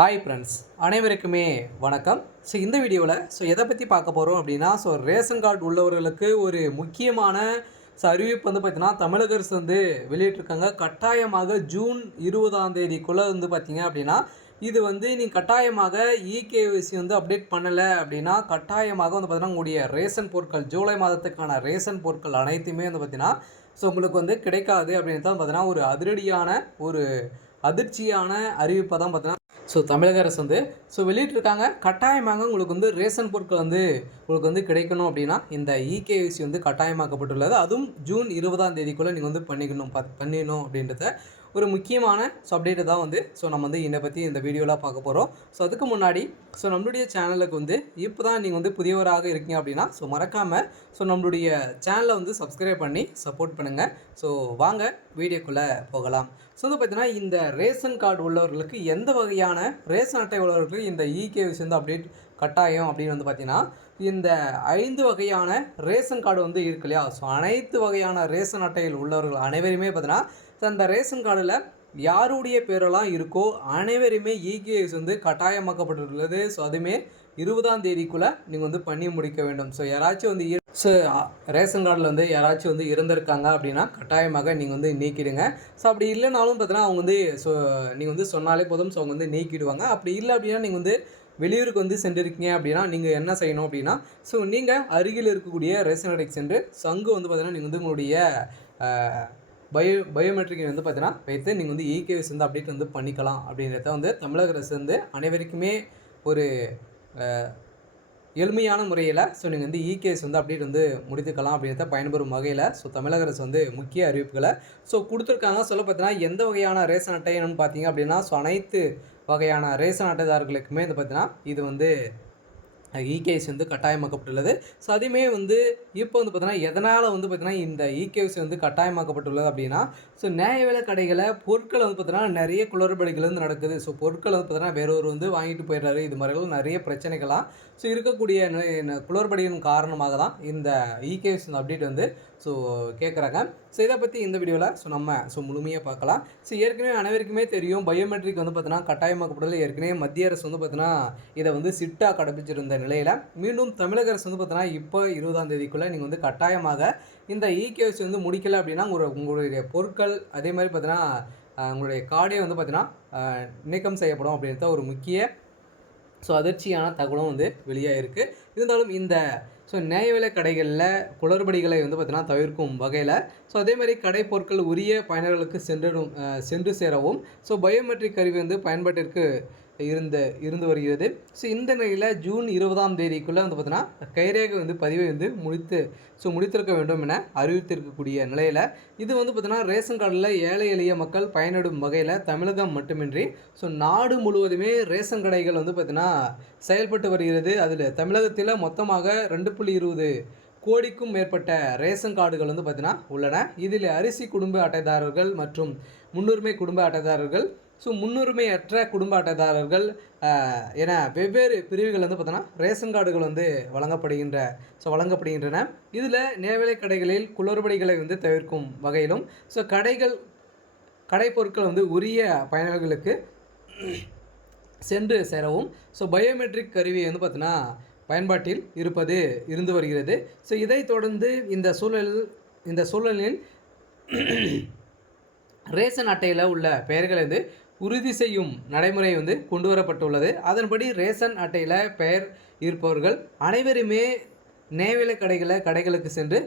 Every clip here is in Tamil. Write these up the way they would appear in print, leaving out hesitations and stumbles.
ஹாய் ஃப்ரெண்ட்ஸ், அனைவருக்குமே வணக்கம். இந்த வீடியோவில் எதை பற்றி பார்க்க போகிறோம் அப்படின்னா, ரேஷன் கார்டு உள்ளவர்களுக்கு ஒரு முக்கியமான அறிவிப்பு பார்த்தீங்கன்னா, தமிழக அரசு வெளியிட்டிருக்காங்க. கட்டாயமாக ஜூன் 20ஆம் தேதிக்குள்ளே பார்த்தீங்க அப்படின்னா, இது நீங்கள் கட்டாயமாக இகேஒய்சி அப்டேட் பண்ணலை அப்படின்னா, கட்டாயமாக பார்த்தீங்கன்னா உங்களுடைய ரேஷன் பொருட்கள் ஜூலை மாதத்துக்கான ரேஷன் பொருட்கள் அனைத்துமே பார்த்தீங்கன்னா உங்களுக்கு கிடைக்காது அப்படின்னு தான் பார்த்தீங்கன்னா ஒரு அதிர்ச்சியான அறிவிப்பை தான் பார்த்தீங்கன்னா தமிழக அரசு வெளியிட்டிருக்காங்க. கட்டாயமாக உங்களுக்கு ரேஷன் பொருட்கள் உங்களுக்கு கிடைக்கணும் அப்படின்னா இந்த இகேஒய்சி கட்டாயமாக்கப்பட்டுள்ளது. அதுவும் ஜூன் 20ஆம் தேதிக்குள்ளே நீங்கள் பண்ணிடணும் அப்படின்றத ஒரு முக்கியமான அப்டேட்டு தான் நம்ம இதை பற்றி இந்த வீடியோவில் பார்க்க போகிறோம். அதுக்கு முன்னாடி நம்மளுடைய சேனலுக்கு இப்போ தான் நீங்கள் புதியவராக இருக்கீங்க அப்படின்னா மறக்காமல் நம்மளுடைய சேனலை சப்ஸ்கிரைப் பண்ணி சப்போர்ட் பண்ணுங்கள். வாங்க வீடியோக்குள்ளே போகலாம். பார்த்தீங்கன்னா இந்த ரேஷன் கார்டு உள்ளவர்களுக்கு எந்த வகையான ரேஷன் அட்டை உள்ளவர்களுக்கு இந்த இகேஒய்சி அப்டேட் கட்டாயம் அப்படின்னு பார்த்தீங்கன்னா, இந்த 5 வகையான ரேஷன் கார்டு இருக்கு இல்லையா? அனைத்து வகையான ரேஷன் அட்டையில் உள்ளவர்கள் அனைவருமே பார்த்தீங்கன்னா அந்த ரேஷன் கார்டில் யாருடைய பேரெல்லாம் இருக்கோ அனைவருமே இகேஒய்சி கட்டாயமாக்கப்பட்டுள்ளது. அதுவுமே 20ஆம் தேதிக்குள்ளே நீங்கள் பண்ணி முடிக்க வேண்டும். யாராச்சும் ரேஷன் கார்டில் யாராச்சும் இருந்திருக்காங்க அப்படின்னா கட்டாயமாக நீங்கள் நீக்கிடுங்க. அப்படி இல்லைனாலும் பார்த்தீங்கன்னா அவங்க நீங்கள் சொன்னாலே போதும். அவங்க நீக்கிடுவாங்க. அப்படி இல்லை அப்படின்னா நீங்கள் வெளியூருக்கு சென்றிருக்கீங்க அப்படின்னா நீங்கள் என்ன செய்யணும் அப்படின்னா நீங்கள் அருகில் இருக்கக்கூடிய ரேஷன் கடைக்கு சென்று அங்கு பார்த்தீங்கன்னா நீங்கள் உங்களுடைய பயோமெட்ரிக் பார்த்தீங்கன்னா வைத்து நீங்கள் இகேஒய்சி அப்டேட் பண்ணிக்கலாம் அப்படின்றத தமிழக அரசு அனைவருக்குமே ஒரு எளிமையான முறையில் நீங்கள் இகேஒய்சி அப்டேட் முடித்துக்கலாம் அப்படின்றத பயன்பெறும் வகையில் தமிழக அரசு முக்கிய அறிவிப்புகளை கொடுத்துருக்காங்க. பார்த்தீங்கன்னா எந்த வகையான ரேஷன் அட்டைன்னு பார்த்தீங்க அப்படின்னா அனைத்து வகையான ரேஷன் அட்டைதாரர்களுக்குமே பார்த்தீங்கன்னா இது இகேஒய்சி கட்டாயமாக்கப்பட்டுள்ளது. அதுவுமே இப்போ பார்த்தீங்கன்னா எதனால் பார்த்தீங்கன்னா இந்த இகேஒய்சி கட்டாயமாக்கப்பட்டுள்ளது அப்படின்னா நியாய விலை கடைகளை பொருட்கள் பார்த்தீங்கன்னா நிறைய குளறுபடிகள் நடக்குது. பொருட்கள் பார்த்தீங்கன்னா வேறொரு வாங்கிட்டு போயிடுறாரு. இது மாதிரிலாம் நிறைய பிரச்சனைகளாக இருக்கக்கூடிய குளறுபடியின் காரணமாக தான் இந்த இகேஒய்சி அப்டேட் கேட்குறாங்க. இதை பற்றி இந்த வீடியோவில் நம்ம முழுமையாக பார்க்கலாம். ஏற்கனவே அனைவருக்குமே தெரியும் பயோமெட்ரிக் பார்த்தீங்கன்னா கட்டாயமாக்கப்பட்டதில் ஏற்கனவே மத்திய அரசு பார்த்தீங்கன்னா இதை சிட்டாக கடைப்பிடிச்சிருந்த நிலையில் மீண்டும் தமிழக அரசு பார்த்தீங்கன்னா இப்போ 20ஆம் தேதிக்குள்ளே நீங்கள் கட்டாயமாக இந்த இகேஒய்சி முடிக்கலை அப்படின்னா உங்களுடைய பொருட்கள் அதே மாதிரி பார்த்தீங்கன்னா உங்களுடைய கார்டே பார்த்தீங்கன்னா நீக்கம் செய்யப்படும் அப்படின்ற ஒரு முக்கிய அதிர்ச்சியான தகவலும் வெளியாக இருக்குது. இருந்தாலும் இந்த நியாய விலை கடைகளில் குளறுபடிகளை பார்த்தீங்கன்னா தவிர்க்கும் வகையில் அதே மாதிரி கடை பொருட்கள் உரிய பயனர்களுக்கு சென்று சேரவும் பயோமெட்ரிக் கருவி பயன்பாட்டிற்கு இருந்து வருகிறது. இந்த நிலையில் ஜூன் 20ஆம் தேதிக்குள்ளே பார்த்தீங்கன்னா கைரேகை பதிவை முடித்திருக்க வேண்டும் என அறிவித்திருக்கக்கூடிய நிலையில் இது பார்த்தீங்கன்னா ரேஷன் கார்டில் ஏழை எளிய மக்கள் பயனிடும் வகையில் தமிழகம் மட்டுமின்றி நாடு முழுவதுமே ரேஷன் கடைகள் பார்த்தீங்கன்னா செயல்பட்டு வருகிறது. அதில் தமிழகத்தில் மொத்தமாக 2.20 கோடிக்கும் மேற்பட்ட ரேஷன் கார்டுகள் பார்த்தீங்கன்னா உள்ளன. இதில் அரிசி குடும்ப அட்டைதாரர்கள் மற்றும் முன்னுரிமை குடும்ப அட்டைதாரர்கள் முன்னுரிமையற்ற குடும்ப அட்டைதாரர்கள் என வெவ்வேறு பிரிவுகள் பார்த்தோன்னா ரேஷன் கார்டுகள் வழங்கப்படுகின்றன. இதில் நேவிலை கடைகளில் குளறுபடிகளை தவிர்க்கும் வகையிலும் கடை பொருட்கள் உரிய பயனர்களுக்கு சென்று சேரவும் பயோமெட்ரிக் கருவி பார்த்தீங்கன்னா பயன்பாட்டில் இருந்து வருகிறது. இதைத் தொடர்ந்து இந்த சூழலில் ரேஷன் அட்டையில் உள்ள பெயர்களை உறுதி செய்யும் நடைமுறை கொண்டு வரப்பட்டுள்ளது. அதன்படி ரேஷன் அட்டையில் பெயர் இருப்பவர்கள் அனைவருமே நேவிலை கடைகளுக்கு சென்று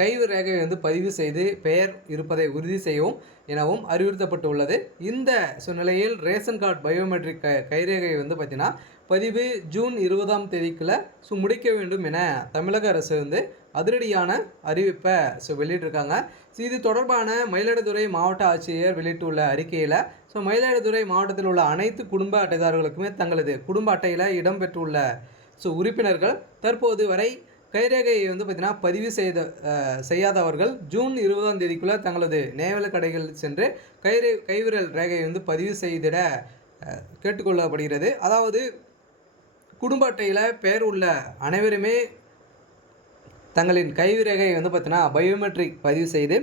கைவு ரேகை பதிவு செய்து பெயர் இருப்பதை உறுதி செய்யவும் எனவும் அறிவுறுத்தப்பட்டுள்ளது. இந்த நிலையில் ரேஷன் கார்டு பயோமெட்ரிக் கைரேகை பார்த்தீங்கன்னா பதிவு ஜூன் 20ஆம் தேதிக்குள்ளே முடிக்க வேண்டும் என தமிழக அரசு அதிரடியான அறிவிப்பை வெளியிட்டிருக்காங்க. இது தொடர்பான மயிலாடுதுறை மாவட்ட ஆட்சியர் வெளியிட்டுள்ள அறிக்கையில் மயிலாடுதுறை மாவட்டத்தில் உள்ள அனைத்து குடும்ப அட்டைதாரர்களுக்குமே தங்களது குடும்ப அட்டையில் இடம்பெற்றுள்ள உறுப்பினர்கள் தற்போது வரை கைரேகையை பார்த்தீங்கன்னா பதிவு செய்யாதவர்கள் ஜூன் 20ஆம் தேதிக்குள்ளே தங்களது நேவல கடைகள் சென்று கைவிரல் ரேகையை பதிவு செய்திட கேட்டுக்கொள்ளப்படுகிறது. அதாவது குடும்ப அட்டையில் பெயர் உள்ள அனைவருமே தங்களின் கைவிரேகை பார்த்தீங்கன்னா பயோமெட்ரிக் பதிவு செய்து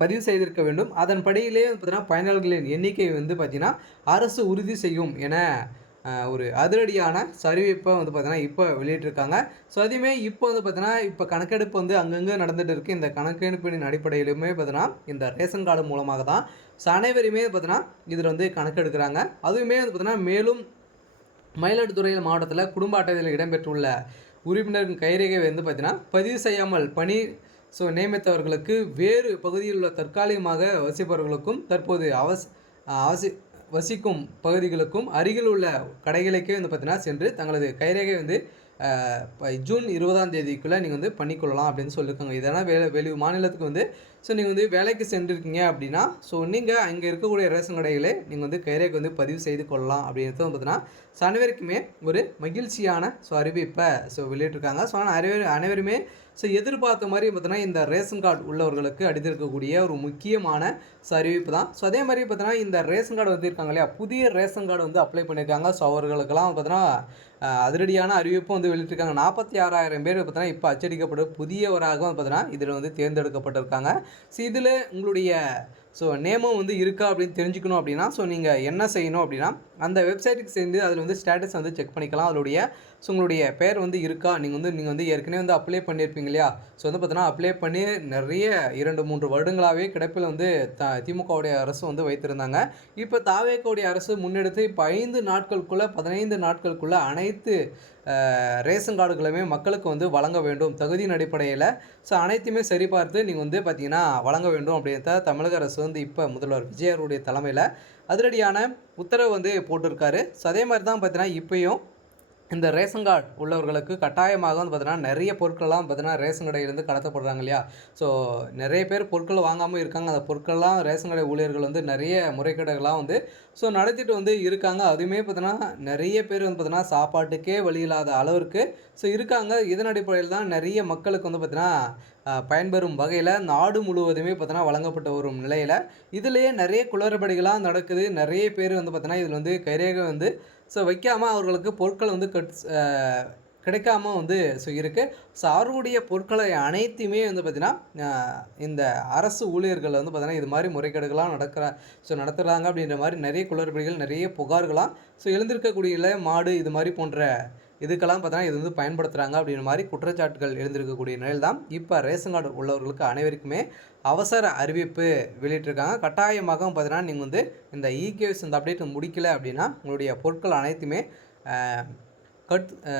பதிவு செய்திருக்க வேண்டும். அதன்படியிலே வந்து பார்த்தீங்கன்னா, பயனாளர்களின் எண்ணிக்கை வந்து பார்த்தீங்கன்னா, அரசு உறுதி செய்யும் என ஒரு அதிரடியான அறிவிப்ப வந்து பார்த்தீங்கன்னா, இப்ப வெளியிட்டிருக்காங்க. ஸோ அதுவுமே இப்போ வந்து பார்த்தீங்கன்னா, இப்ப கணக்கெடுப்பு வந்து அங்கங்க நடந்துட்டு இருக்கு. இந்த கணக்கெடுப்பின் அடிப்படையிலுமே பார்த்தீங்கன்னா, இந்த ரேஷன் கார்டு மூலமாக தான் அனைவரையுமே பார்த்தீங்கன்னா, இதில வந்து கணக்கெடுக்கிறாங்க. அதுவுமே வந்து பார்த்தீங்கன்னா, மேலும் மயிலாடுதுறை மாவட்டத்தில குடும்ப அட்டைகளில் இடம்பெற்றுள்ள உறுப்பினரின் கைரேகை வந்து பார்த்தீங்கன்னா, பதிவு செய்யாமல் நியமித்தவர்களுக்கு வேறு பகுதியில் உள்ள தற்காலிகமாக வசிப்பவர்களுக்கும் தற்போது அவசி வசிக்கும் பகுதிகளுக்கும் அருகில் உள்ள கடைகளுக்கே வந்து பார்த்தீங்கன்னா சென்று தங்களது கைரேகை வந்து ஜூன் 20ஆம் தேதிக்குள்ளே நீங்கள் வந்து பண்ணிக்கொள்ளலாம் அப்படின்னு சொல்லியிருக்காங்க. இதெல்லாம் வெளி மாநிலத்துக்கு வந்து நீங்கள் வந்து வேலைக்கு சென்றிருக்கீங்க அப்படின்னா, நீங்கள் அங்கே இருக்கக்கூடிய ரேஷன் கடைகளே நீங்கள் வந்து கைரேகை வந்து பதிவு செய்து கொள்ளலாம் அப்படின்றது வந்து பார்த்தீங்கன்னா, அனைவருக்குமே ஒரு மகிழ்ச்சியான அறிவிப்பை வெளியிட்டிருக்காங்க. அனைவருமே எதிர்பார்த்த மாதிரி பார்த்தீங்கன்னா, இந்த ரேஷன் கார்டு உள்ளவர்களுக்கு அடித்திருக்கக்கூடிய ஒரு முக்கியமான அறிவிப்பு தான். அதே மாதிரி பார்த்தீங்கன்னா, இந்த ரேஷன் கார்டு வந்து இருக்காங்க இல்லையா, புதிய ரேஷன் கார்டு வந்து அப்ளை பண்ணியிருக்காங்க. அவர்களுக்கெல்லாம் பார்த்தீங்கன்னா, அதிரடியான அறிவிப்பும் வந்து வெளியிட்டிருக்காங்க. 46,000 பேர் பார்த்தீங்கன்னா, இப்போ அச்சடிக்கப்பட்ட புதியவராக பார்த்தீங்கன்னா, இதில் வந்து தேர்ந்தெடுக்கப்பட்டிருக்காங்க. இதில் உங்களுடைய நேமும் வந்து இருக்கா அப்படின்னு தெரிஞ்சுக்கணும் அப்படின்னா, நீங்கள் என்ன செய்யணும் அப்படின்னா, அந்த வெப்சைட்டுக்கு சேர்ந்து அதில் வந்து ஸ்டேட்டஸ் வந்து செக் பண்ணிக்கலாம். அதனுடைய உங்களுடைய பெயர் வந்து இருக்கா, நீங்கள் வந்து ஏற்கனவே வந்து அப்ளை பண்ணியிருப்பீங்க இல்லையா, வந்து பார்த்தீங்கன்னா அப்ளை பண்ணி நிறைய 2, 3 வருடங்களாகவே கிடப்பில் வந்து திமுகவுடைய அரசு வந்து வைத்திருந்தாங்க. இப்போ தாவேக்கவுடைய அரசு முன்னெடுத்து இப்போ 5 நாட்களுக்குள்ளே 15 நாட்களுக்குள்ளே அனைத்து ரேஷன் கார்டுகளுமே மக்களுக்கு வந்து வழங்க வேண்டும். தகுதியின் அடிப்படையில் அனைத்தையுமே சரிபார்த்து நீங்கள் வந்து பார்த்தீங்கன்னா வழங்க வேண்டும் அப்படின்றத தமிழக அரசு வந்து இப்போ முதல்வர் விஜய் அவருடைய தலைமையில் அதிரடியான உத்தரவு வந்து போட்டிருக்காரு. அதே மாதிரி தான் பார்த்தீங்கன்னா இப்பயும் இந்த ரேஷன் கார்டு உள்ளவர்களுக்கு கட்டாயமாக வந்து பார்த்தீங்கன்னா, நிறைய பொருட்கள்லாம் பார்த்தீங்கன்னா, ரேஷன் கடையிலேருந்து கடத்தப்படுறாங்க இல்லையா? நிறைய பேர் பொருட்கள் வாங்காமல் இருக்காங்க. அந்த பொருட்கள்லாம் ரேஷன் கடை ஊழியர்கள் வந்து நிறைய முறைகேடுகள்லாம் வந்து நடத்திட்டு வந்து இருக்காங்க. அதுவுமே பார்த்தீங்கன்னா, நிறைய பேர் வந்து பார்த்தீங்கன்னா, சாப்பாட்டுக்கே வழி இல்லாத அளவிற்கு இருக்காங்க. இதன் அடிப்படையில் தான் நிறைய மக்களுக்கு வந்து பார்த்தீங்கன்னா, பயன்பெறும் வகையில் நாடு முழுவதுமே பார்த்தீங்கன்னா, வழங்கப்பட்டு வரும் நிலையில், இதிலேயே நிறைய குளறுபடிகள்லாம் நடக்குது. நிறைய பேர் வந்து பார்த்தீங்கன்னா, இதில் வந்து கைரேகை வந்து வைக்காமல் அவர்களுக்கு பொருட்கள் வந்து கிடைக்காம வந்து இருக்குது. அவர்களுடைய பொருட்களை அனைத்தையுமே வந்து பார்த்திங்கன்னா, இந்த அரசு ஊழியர்கள் வந்து பார்த்திங்கன்னா, இது மாதிரி முறைகேடுகள்லாம் நடத்துகிறாங்க அப்படின்ற மாதிரி நிறைய குளறுபடிகள், நிறைய புகார்கள்லாம் எழுந்திருக்கக்கூடிய மாடு இது மாதிரி போன்ற இதுக்கெல்லாம் பார்த்தீங்கன்னா, இது வந்து பயன்படுத்துகிறாங்க அப்படின்ற மாதிரி குற்றச்சாட்டுகள் எழுந்திருக்கக்கூடிய நிலையில் தான் இப்போ ரேஷன் கார்டு உள்ளவர்களுக்கு அனைவருக்குமே அவசர அறிவிப்பு வெளியிட்டிருக்காங்க. கட்டாயமாக பார்த்தீங்கன்னா, நீங்கள் வந்து இந்த இகேஎஸ் இந்த அப்டேட் முடிக்கல அப்படின்னா, உங்களுடைய பொருட்கள் அனைத்துமே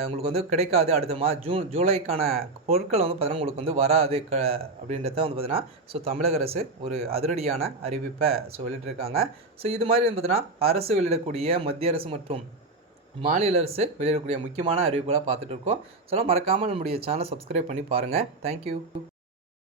உங்களுக்கு வந்து கிடைக்காது. அடுத்த ஜூலைக்கான பொருட்கள் வந்து பார்த்தீங்கன்னா, உங்களுக்கு வந்து வராது அப்படின்றத வந்து பார்த்தீங்கன்னா, தமிழக அரசு ஒரு அதிரடியான அறிவிப்பை வெளியிட்டிருக்காங்க. இது மாதிரி வந்து பார்த்தீங்கன்னா, அரசு வெளியிடக்கூடிய மத்திய அரசு மற்றும் மாநில அரசு வெளியிடக்கூடிய முக்கியமான அறிவிப்புகளை பார்த்துட்டு இருக்கோம். மறக்காமல் நம்முடைய சேனலை சப்ஸ்கிரைப் பண்ணி பாருங்கள். தேங்க்யூ.